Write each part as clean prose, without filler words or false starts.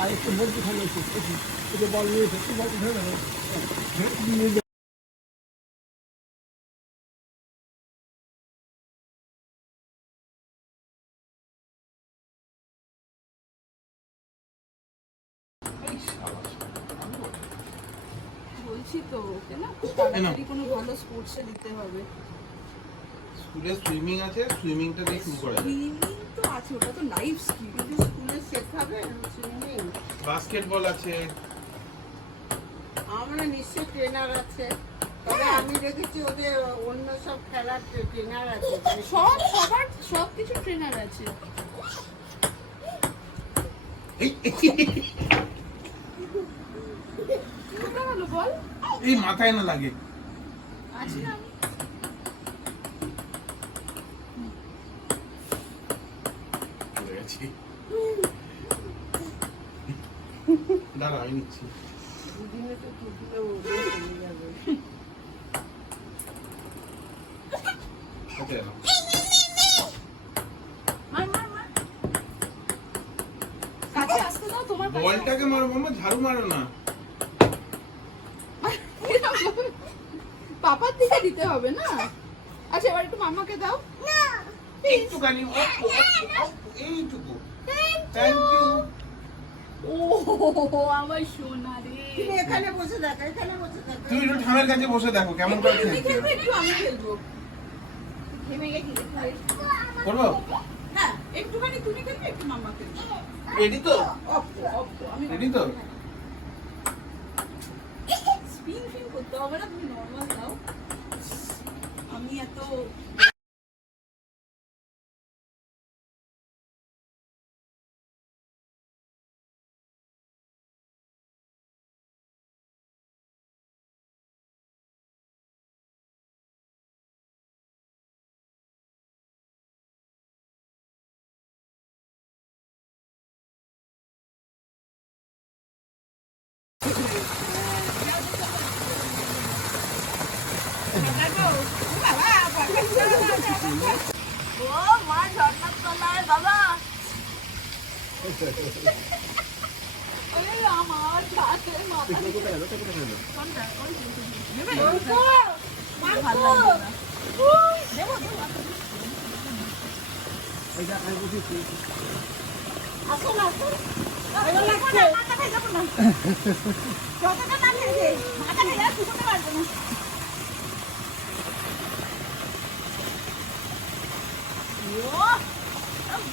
আর একটু বলতে ভালো একটু বল নিয়ে একটু বলতে ভালো বলছি তো ওকে না তাড়াতাড়ি কোনো ভালো স্পোর্টসে দিতে হবে। স্কুলে সুইমিং আছে, সুইমিংটা দিয়ে শুরু করা যায়। সুইমিং তো আছে, ওটা তো লাইফ স্কিল। কিন্তু স্কুলে শেখাবে সুইমিং? বাস্কেটবল আছে। আমরা নিশ্চয়ই ট্রেনার আছে, তবে আমি দেখেছি ওদের অন্য সব খেলার ট্রেনার আছে। সবার সব কিছু ট্রেনার আছে। কোথায় গেল বল? এই মাথায় না লাগে। আছে না? দাঁড়া আমি নিচ্ছি। দুদিনে তো টুপিটা উড়ে চলে যাবে। কাছে আসতে দাও, তোমার কাছে বলটাকে মারো মামা, ঝাড়ু মারো না। পাপার দিকে দিতে হবে না? আচ্ছা এবার একটু মামাকে দাও। একটুখানি এইটুকু। Thank you. ও আমার সোনা রে। তুমি এখানে বসে দেখো, এখানে বসে দেখো। তুমি একটু ঠামের কাছে বসে দেখো কেমন করে তুমি খেলছে। খেলবে একটু, আমি খেলবো। ঘেমে গেছি। করবো? হ্যাঁ একটুখানি তুমি খেলবে, একটু মামা খেলবে। রেডি তো? আমি রেডি তো? স্পিন ফিন করতে হবে না, তুমি নর্মাল দাও। আমি এত ও মা ঝর্ণার তলায় বাবা। আমার কাছে মাথা আসুন আসুন মাথা যাবো না, যতটা না খেয়েছে মাথা খেয়ে শুকোতে পারবো না।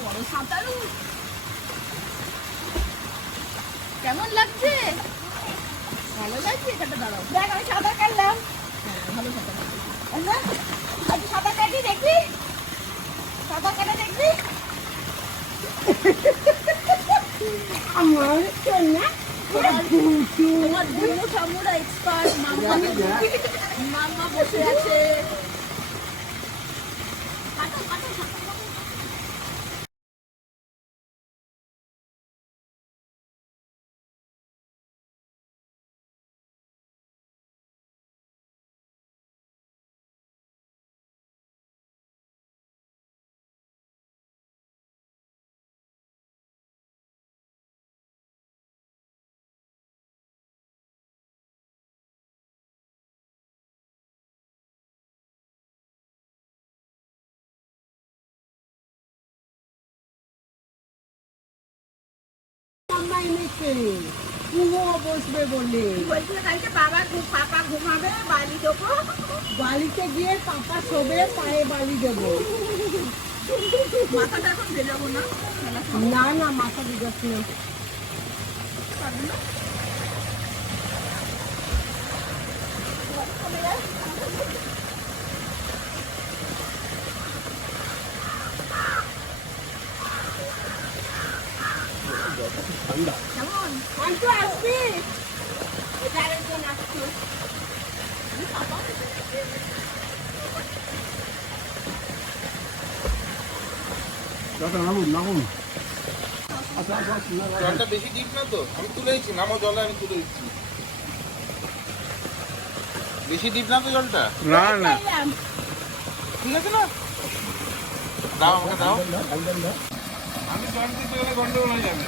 বড় সাঁতারু, কেমন লাগছে? ভালো লাগছে? এখানটা দাঁড়াও, দেখ আমি সাঁতার কাটলাম। হ্যাঁ ভালো সাঁতার কাটলাম। আচ্ছা সাঁতার কাটি দেখবি, সাঁতার কাটে দেখবি। আমার সোনা তোমার দুটো ঠাম্মুরা এক্সপার্ট। মাম্মা বসে আছে। কাটো কাটো সাঁতার কাটো। পুরো বসবে বলে বলছিল কালকে পাপা ঘুমাবে, বালি দেবো। বালিতে গিয়ে পাপা শোবে, পায়ে বালি দেবো। মাথাটা এখন ভেজাবো না? না না মাথা ভিজাচ্ছি না। পারবো না? কেমন? আন্টু আসবি? আরেকজন আসছো। জলটা বেশি ডিপ না তো? আমি তুলে দিচ্ছি, নামো জলে আমি তুলে দিচ্ছি। বেশি ডিপ না তো জলটা? না না খাইলাম। ঠিক আছে না? দাও আমাকে দাও। একদম না আমি জল দিতে গেলে গন্ডগোল হয়ে যাবে।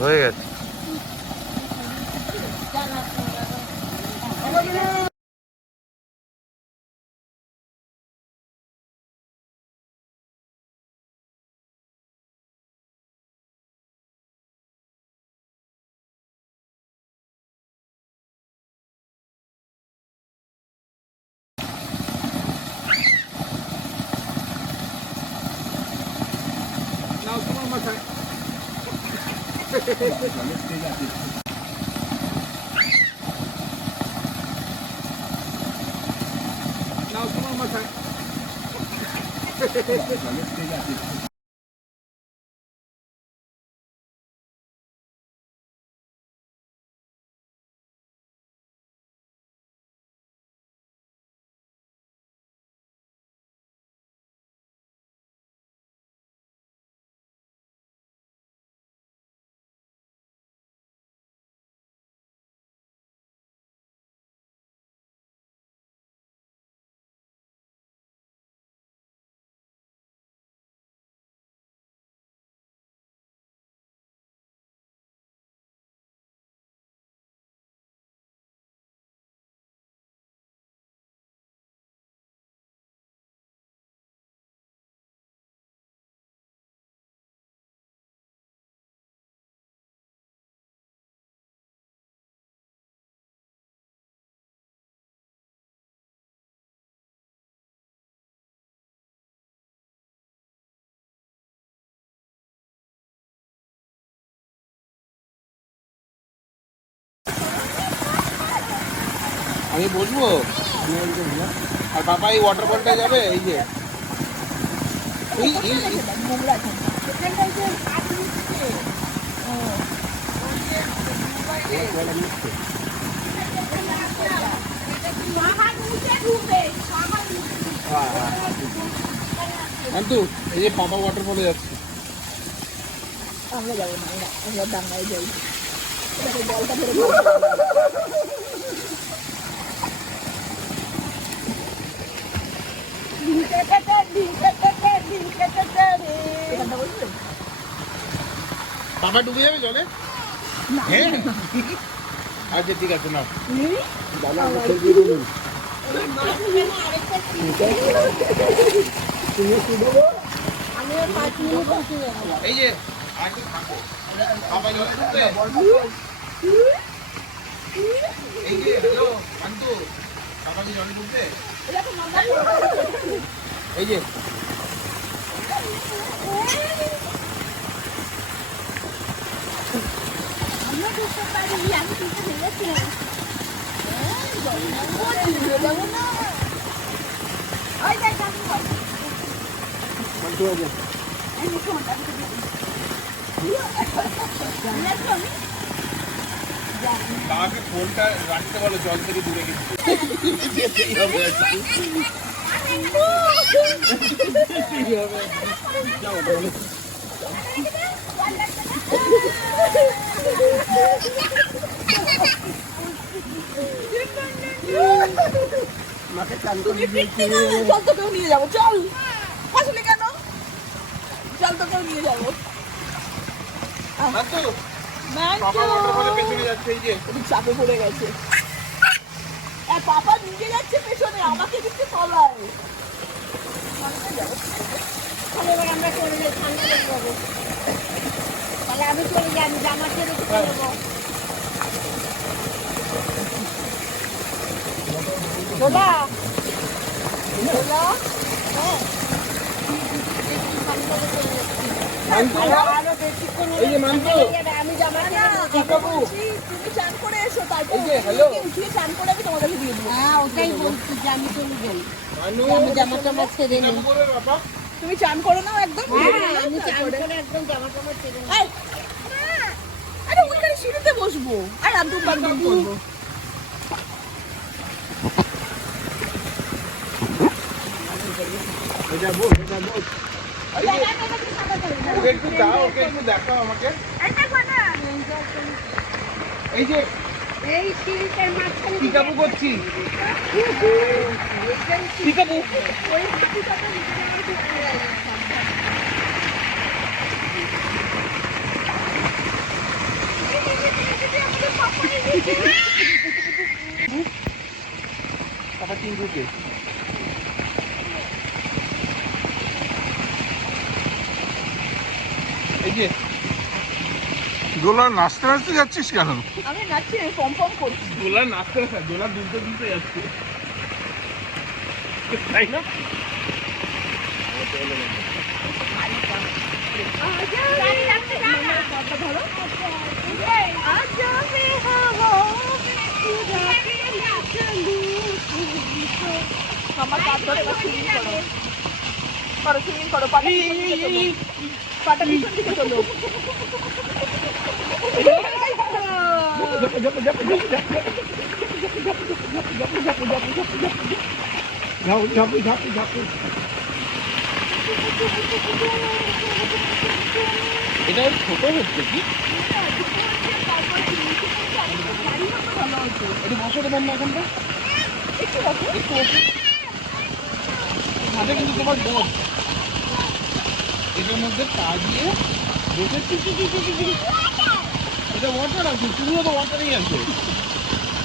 হয়ে গেছে। নাও তোমার মাথায় নাও তোমার মাথায় আমি বসবো আর বাবা এই ওয়াটার বলটা যাবে এই যে নোংরা আছে। এখানটায় যে হাত দিচ্ছে। ও। মাথা মুছে ঢুকবে, মাথা মুছে। কিন্তু এই যে বাবা ওয়াটার বলে যাচ্ছে। আমরা যাবো না, আমরা ডাঙ্গায় যাই। এটাকে জলটা ধরে বাবা ডুবে যাবে জলে? হ্যাঁ আচ্ছা ঠিক আছে নাও। এই যে আর একটু থাকো। বাবা জলে ডুববে? এই যে হ্যালো কান্তু বাবা কি জলে ডুববে? এই যে আমরা বুঝতে পারি আমি কিন্তু ভেবেছিলাম যাবো না ওই যাই যাবো বাবাকে ফোনটা রাখতে বলো জল থেকে দূরে কিন্তু যেতেই হবে আজকে। মাকে চান করে জল তোকেও নিয়ে যাবো চল আসলে কেন জল তোকেও নিয়ে যাবো কান্তু বাবা ওয়াটার বলে পেছনে যাচ্ছে এই যে চাপে পড়ে গেছে পাপা নিজে যাচ্ছে পেছনে আমাকে দিচ্ছে তলায় তাহলে এবার আমরা চলে যাই ঠান্ডা লেগে যাবো তাহলে আমি চলে যাই আমি জামা ছেড়ে চলে যাবো ছোলা ছোলা মান্তু, আরো বেশিক্ষণ এই যে মান্তু, আমি জামা টিকাবু, তুমি চান করে এসো তারপর এই যে, hello। উঠিয়ে চান করে আমি তোমাদেরকে দিয়ে দেবো। হ্যাঁ ওটাই বলছি যে আমি চলে যাই মানু, আমি জামা টামা ছেড়ে নিই টিকাবু করে বাবা। তুমি চান করে নাও একদম। হ্যাঁ আমি চান করে একদম জামা টামা ছেড়ে নিই এই, আরে ওইখানে সিঁড়িতে বসবো আর আন্দুম বান্দুম করবো। এটা বল, এটা বল। এই যে, ওকে একটু দাও, ওকে একটু দেখাও আমাকে। এই যে এই সিঁড়িটার মাঝখানে টিকাবু করছি। টিকাবু। ওই হাঁটুটাতে ভিতরে আমার খুব ভালো লাগে। পাপা টিঙ্কুকে। এই যে দোলা নাচতে নাচতে যাচ্ছিস কেন? আমি নাচছি আমি পম পম করছি। দোলা নাচতে না, দোলা দুলতে দুলতে যাচ্ছে, তাই না? আমার কাপ ধরে এবার সুইমিং করো। করো সুইমিং করো, পাটা পিছন দিকে তোলো। পাটা পিছন দিকে তোলো। ঝাপু ঝাপু ঝাপু ঝাপু। এটা ছোট হচ্ছে কি? একটু বসো তো বাম্মা এখানটা, একটু বসো। একটু বসো। হাতে কিন্তু তোমার বোধ, এটার মধ্যে পা দিয়ে বসে এটা ওয়াটার আছে, তুমিও তো ওয়াটারেই আছো,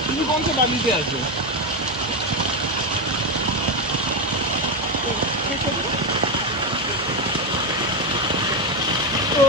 তুমি কোন সে বালিতে আছো? ও